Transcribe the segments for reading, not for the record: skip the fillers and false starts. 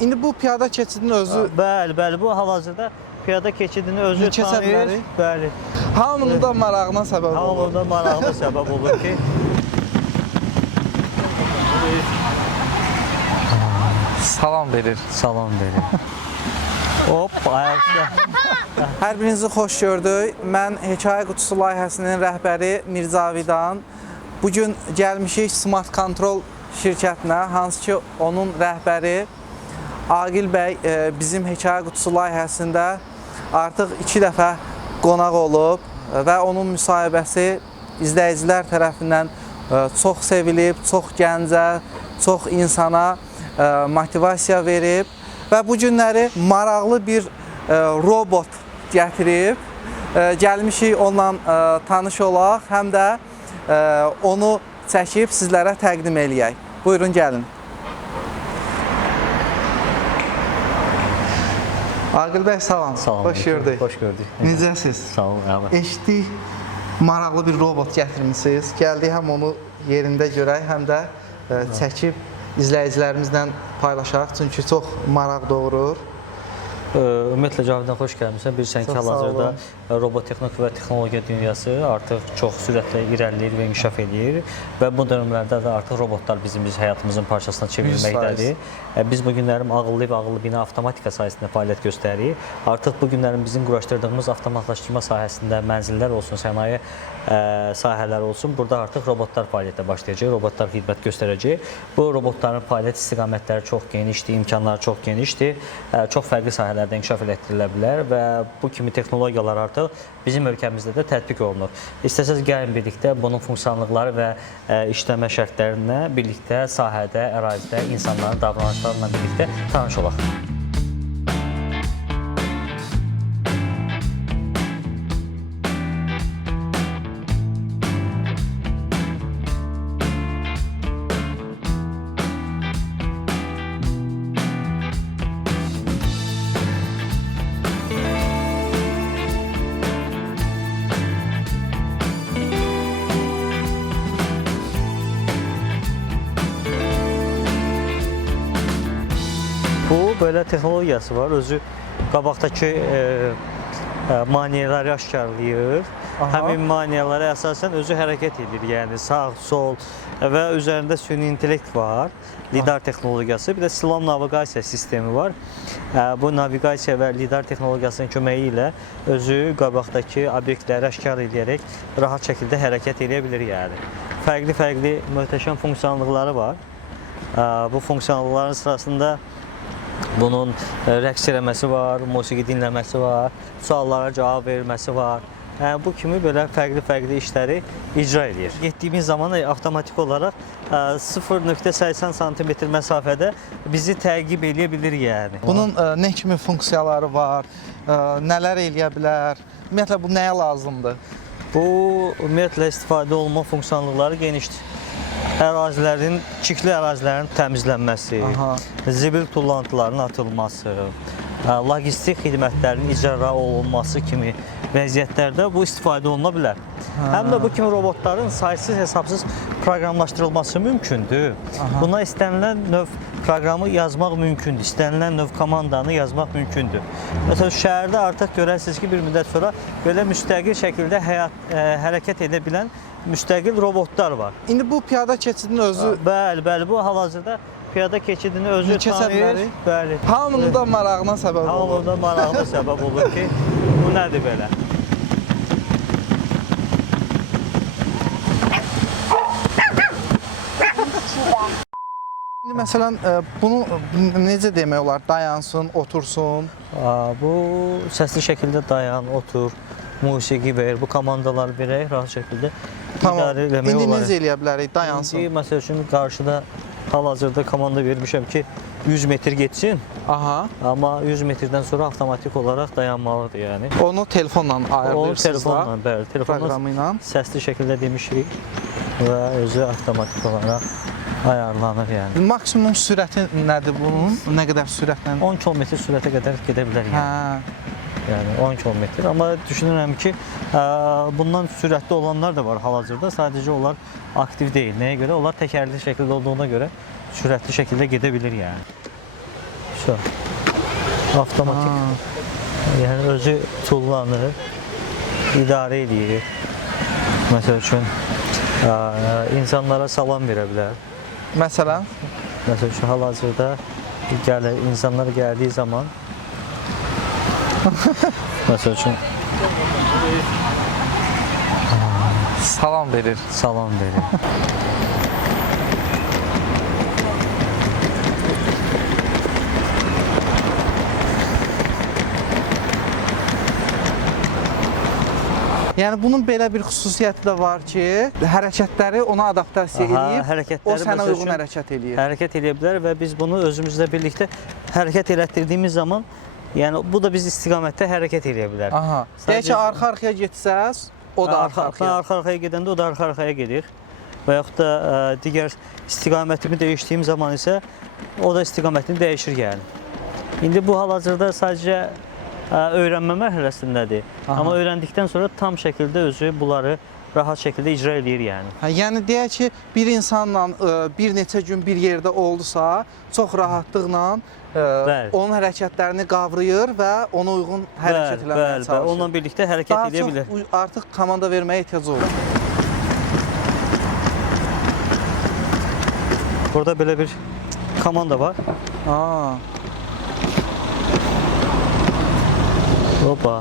İndi bu piyada keçidinin özü... Bəli, bu hal-hazırda piyada keçidini özü tanıyır. Bəli. Hamının da marağına səbəb olur. Hamının da marağına səbəb olur ki... Salam verir. Salam verir. Hop, ayaqda. Hər birinizi xoş gördük. Mən Hekayə Qutusu layihəsinin rəhbəri Mirzavidan. Bugün gəlmişik Smart Control şirkətinə, hansı ki onun rəhbəri Aqil bəy bizim Hekayə Qutusu layihəsində artıq 2 dəfə qonaq olub və onun müsahibəsi izləyicilər tərəfindən çox sevilib, çox gəncə, çox insana motivasiya verib və bu günləri maraqlı bir robot gətirib. Gəlmişik onunla tanış olaq, həm də onu çəkib sizlərə təqdim eləyək. Buyurun, gəlin. Aqil bəy, salam. Salam. Xoş gördük. Xoş gördük. Necəsiz? Sağ olun, əla. Eşitdik, maraqlı bir robot gətirmişsiniz. Gəldik, həm onu yerində görək, həm də çəkib izləyicilərimizlə paylaşaq, çünki çox maraq doğurur. Ümumiyyətlə, Cavidan xoş gəlmişsən. Bilirsən ki, hal-hazırda robotexnik və texnologiya dünyası artıq çox sürətlə irəliləyir və inkişaf edir və bu dönəmlərdə də artıq robotlar bizim həyatımızın parçasına çevrilməkdədir. Biz bu günlərim ağıllı və ağıllı bina avtomatika sayəsində fəaliyyət göstəririk. Artıq bu günlərin bizim quraşdırdığımız avtomatlaşdırma sahəsində mənzillər olsun, sənaye sahələri olsun, burada artıq robotlar fəaliyyətə başlayacaq, robotlar xidmət göstərəcək. Bu robotların fəaliyyət istiqamətləri çox genişdir, imkanları çox genişdir, çox fərqli sahələrdə inkişaf elətdirilə bilər və bu kimi texnologiyalar artıq bizim ölkəmizdə də tətbiq olunur. İstəsəz gəlin birlikdə bunun funksionallıqları və işləmə şərtlərinə birlikdə sahədə, ərazidə insanların davranışlarla birlikdə tanış olaq. Bu böyle texnologiyası var. Özü qabaqdakı maneələri aşkarlayır. Həmin maneələrə əsasən özü hərəkət edir. Yəni sağ, sol və üzərində süni intellekt var. Lidar texnologiyası, bir də silam naviqasiya sistemi var. Bu naviqasiya və lidar texnologiyasının köməyi ilə özü qabaqdakı obyektləri aşkar edərək rahat şəkildə hərəkət edə bilir. Yəni fərqli möhtəşəm funksiyonallıqları var. Bu funksiyonallıqların sırasında bunun rəqs eləməsi var, musiqi dinləməsi var, suallara cavab verməsi var. Bu kimi belə fərqli işləri icra edir. Getdiyimiz zaman avtomatik olaraq 0.80 sm məsafədə bizi təqib edə bilir yəni. Bunun nə kimi funksiyaları var, nələr eləyə bilər, ümumiyyətlə bu nəyə lazımdır? Bu ümumiyyətlə istifadə olunma funksiyonallıqları genişdir. Ərazilərin, çirkli ərazilərin təmizlənməsi, zibil tullantılarının atılması, logistik xidmətlərin icra olunması kimi vəziyyətlərdə bu istifadə oluna bilər. Həm də bu kimi robotların saysız hesabsız proqramlaşdırılması mümkündür. Buna istənilən növ proqramı yazmaq mümkündür, istənilən növ komandanı yazmaq mümkündür. Məsələn, şəhərdə artıq görərsiniz ki, bir müddət sonra belə müstəqil şəkildə hərəkət edə bilən müstəqil robotlar var. İndi bu piyada keçidinin özü... Bəli, bu hal-hazırda piyada keçidini özü tanıyır. Bəli. Hamının da marağına səbəb olur. Hamının da marağına səbəb olur ki, bu nədir belə? İndi məsələn, bunu necə demək olar? Dayansın, otursun? Bu səsli şəkildə dayan, otur, musiqi ver, bu komandalar verək, rahat şəkildə idarə eləmək olar. İndi necə eləyə bilərik? Dayansın. İndi məsəl üçün qarşıda hal-hazırda komanda vermişəm ki, 100 metr getsin. Amma 100 metrdən sonra avtomatik olaraq dayanmalıdır yəni. Onu telefonla ayarlayırsınız da? Bəli, telefonla səsli şəkildə demişik və özü avtomatik olaraq ayarlanır yəni. Maksimum sürəti nədir bunun? Nə qədər sürətlə? 10 km sürətə qədər gedə bilər yəni. Yəni 10 km. Amma düşünürəm ki, bundan sürətli olanlar da var hal-hazırda. Sadəcə onlar aktiv deyil. Nəyə görə? Onlar təkərli şəkildə olduğuna görə sürətli şəkildə gedə bilir yəni. Все. Avtomatik. Yəni özü tullanır, idarə edir. Məsəl üçün insanlara salam verə bilər. Məsələn, Məsəl üçün hal-hazırda insanlar gəldiyi zaman məsəl üçün salam verir. salam verir. Yəni bunun belə bir xüsusiyyəti də var ki, hərəkətləri ona adaptasiya edib, hərəkətləri o sənə məsəl uyğun üçün hərəkət eləyir. Hərəkət edə bilər və biz bunu özümüzlə birlikdə hərəkət elətdirdiyimiz zaman, yəni bu da biz istiqamətdə hərəkət edə bilər. Aha. Deyək ki, arxa-arxaya getsəz, o da arxa-arxaya. Arxa-arxaya gedəndə o da arxa-arxaya gedir. Və yaxud da digər istiqamətimi dəyişdiyim zaman isə o da istiqamətini dəyişir yəni. İndi bu hal-hazırda sadəcə öyrənmə mərhələsindədir. Amma öyrəndikdən sonra tam şəkildə özü bunları rahat şəkildə icra edir yəni. Yəni deyək ki, bir insanla bir neçə gün bir yerdə oldusa, çox rahatlıqla onun hərəkətlərini qavrayır və ona uyğun hərəkət eləməyə çalışır. Onunla birlikdə hərəkət edə bilər. Daha çox artıq komanda verməyə ehtiyac olur. Burada belə bir komanda var. Hoppa.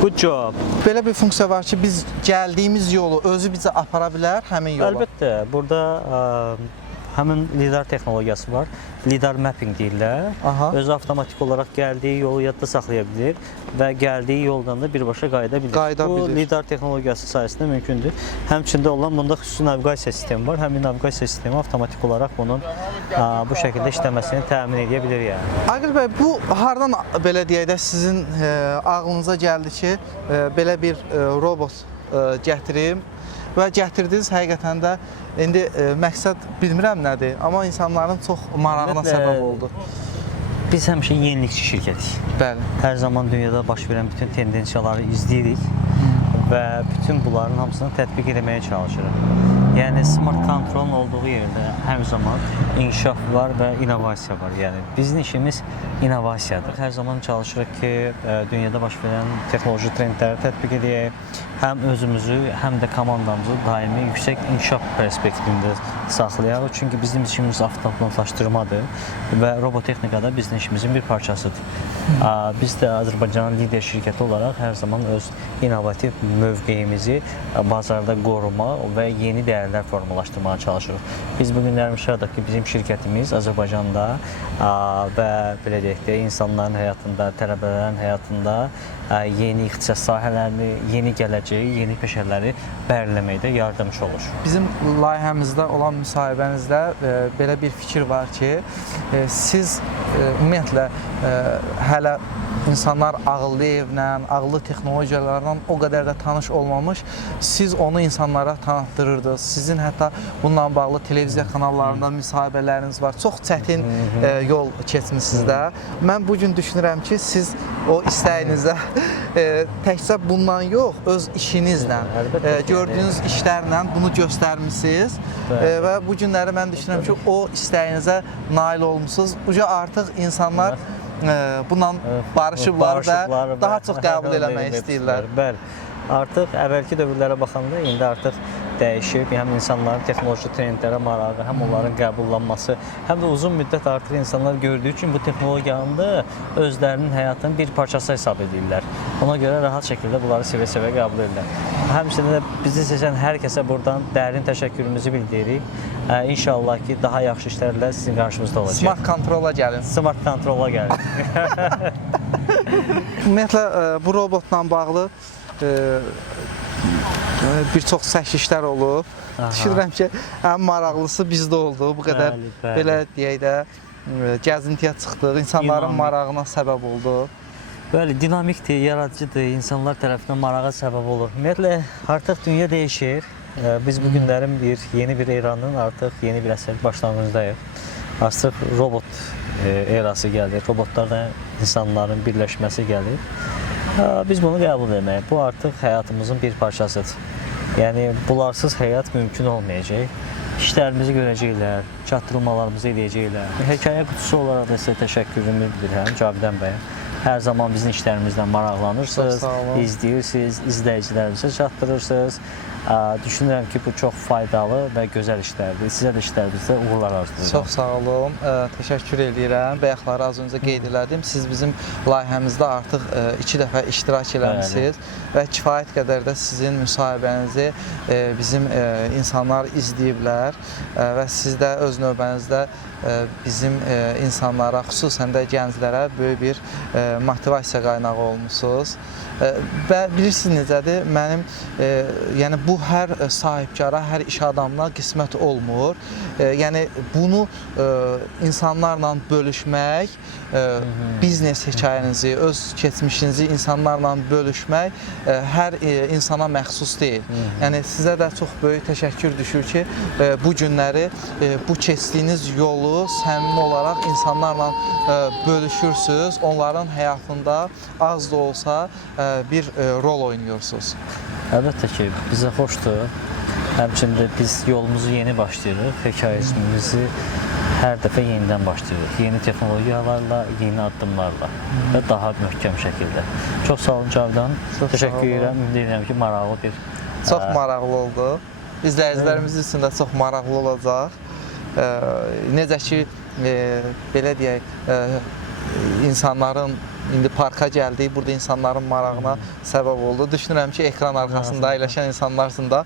Good job. Belə bir funksiya var ki, biz gəldiyimiz yolu özü bizə apara bilər həmin yola. Əlbəttə, burada həmin lidar texnologiyası var. Lidar mapping deyirlər. Özü avtomatik olaraq gəldiyi yolu yadda saxlaya bilir və gəldiyi yoldan da birbaşa qayıda bilir. Bu lidar texnologiyası sayəsində mümkündür. Həmçində olan bunda xüsusi naviqasiya sistemi var. Həmin naviqasiya sistemi avtomatik olaraq bunun bu şəkildə işləməsini təmin edə bilir yəni. Aqil bəy, bu hardan belə deyək də sizin ağlınıza gəldi ki, belə bir robot gətirim və gətirdiniz həqiqətən də indi məqsəd bilmirəm nədir, amma insanların çox marağına səbəb oldu. Biz həmişə yenilikçi şirkətik. Bəli. Hər zaman dünyada baş verən bütün tendensiyaları izləyirik və bütün bunların hamısını tətbiq etməyə çalışırıq. Yəni smart kontrolun olduğu yerdə hər zaman inkişaf var və innovasiya var. Yəni bizim işimiz innovasiyadır. Hər zaman çalışırıq ki, dünyada baş verən texnoloji trendləri tətbiq edək. Həm özümüzü, həm də komandamızı daimi yüksək inkişaf perspektivində saxlayaq. Çünki bizim işimiz avtomatlaşdırmadır və robotexnika da bizim işimizin bir parçasıdır. Biz də Azərbaycanın lider şirkəti olaraq hər zaman öz innovativ mövqeyimizi bazarda qorumaq və yeni dəyərlər formalaşdırmağa çalışırıq. Biz bu günlər müşahidə ki, bizim şirkətimiz Azərbaycanda və belə deyək də insanların həyatında, tələbələrin həyatında yeni ixtisas sahələrini, yeni gələcəyi, yeni peşələri bəlirləməkdə yardımcı olur. Bizim layihəmizdə olan müsahibənizdə belə bir fikir var ki, siz ümumiyyətlə hələ insanlar ağıllı evlə, ağıllı texnologiyalarla o qədər də tanış olmamış, siz onu insanlara tanıtdırırdınız. Sizin hətta bununla bağlı televiziya kanallarında müsahibələriniz var. Çox çətin yol keçmisiniz də. Mən bugün düşünürəm ki, siz o istəyinizə təkcə bundan yox, öz işinizlə, gördüyünüz işlərlə bunu göstərmişsiniz və bu günləri mən düşünürəm ki, o istəyinizə nail olmuşsunuz. Uca artıq insanlar bununla barışıblar və daha çox qəbul eləmək istəyirlər. Bəli, artıq əvvəlki dövrlərə baxanda indi artıq dəyişib. Həm insanların texnoloji trendlərə marağı, həm onların qəbullanması, həm də uzun müddət artıq insanlar gördüyü üçün bu texnologiyanı da özlərinin həyatının bir parçası hesab edirlər. Ona görə rahat şəkildə bunları sevə-sevə qəbul edirlər. Həmçinin də bizi seçən hər kəsə buradan dərin təşəkkürümüzü bildiririk. İnşallah ki, daha yaxşı işlərlə sizin qarşınızda olacaq. Smart kontrola gəlin. Smart kontrola gəlin. Ümumiyyətlə, bu robotla bağlı bir çox çəkilişlər olub. Düşünürəm ki, ən maraqlısı bizdə oldu. Bu qədər belə deyək də gəzintiyə çıxdıq, insanların marağına səbəb oldu. Bəli, dinamikdir, yaradıcıdır, insanlar tərəfindən marağa səbəb olur. Ümumiyyətlə, artıq dünya dəyişir. Biz bu günlərin yeni bir eranın artıq yeni bir əsərin başlanğıcındayıq. Artıq robot erası gəlir, robotlarla insanların birləşməsi gəlir. Biz bunu qəbul etməyik. Bu artıq həyatımızın bir parçasıdır. Yəni, bunlarsız həyat mümkün olmayacaq. işlərimizi görəcəklər, çatdırılmalarımızı edəcəklər. Hekayə qutusu olaraq da sizə təşəkkürümü bildirirəm Cavidan bəy. Hər zaman bizim işlərimizdən maraqlanırsınız, Çox sağ olun. izləyirsiniz, izləyicilərimizə çatdırırsınız. Düşünürəm ki, bu çox faydalı və gözəl işlərdir. Sizə də işlərinizdə uğurlar arzulayıram. Çox sağ olun. Təşəkkür edirəm. Bayaqları az öncə qeyd elədim. Siz bizim layihəmizdə artıq 2 dəfə iştirak eləmisiniz və kifayət qədər də sizin müsahibənizi bizim insanlar izləyiblər və siz də öz növbənizdə bizim insanlara, xüsusən də gənclərə böyük bir motivasiya qaynağı olmusunuz. Və bilirsiniz necədir? Mənim yəni bu hər sahibkara, hər iş adamına qismət olmur. Yəni bunu insanlarla bölüşmək, biznes hekayənizi, öz keçmişinizi insanlarla bölüşmək hər insana məxsus deyil. Yəni sizə də çox böyük təşəkkür düşür ki, bu günləri, bu keçdiyiniz yolu səmimi olaraq insanlarla bölüşürsünüz. Onların həyatında az da olsa bir rol oynuyorsunuz. Əlbəttə ki, bizə xoşdur. Həmçində biz yolumuzu yeni başlayırıq. Hekayəsimizi hər dəfə yenidən başlayırıq. Yeni texnologiyalarla, yeni addımlarla və daha möhkəm şəkildə. Çox sağ olun Cavidan. Təşəkkür edirəm. Ümid edirəm ki, maraqlı bir... Çox maraqlı oldu. İzləyicilərimiz üçün də çox maraqlı olacaq. Necə ki, belə deyək, insanların indi parka gəldik, burada insanların marağına səbəb oldu. Düşünürəm ki, ekran arxasında əyləşən insanlar üçün də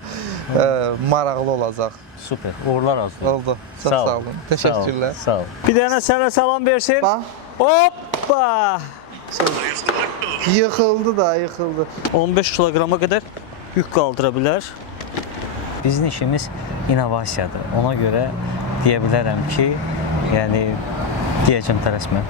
maraqlı olacaq. Super, uğurlar arzulayıram. Oldu. Çox sağ olun. Təşəkkürlər. Sağ olun. Bir dənə sənə salam versin. Bax, Hoppa! yıxıldı da, yıxıldı. 15 kiloqrama qədər yük qaldıra bilər. Bizim işimiz innovasiyadır. Ona görə deyə bilərəm ki, yəni deyəcəm tələsmə.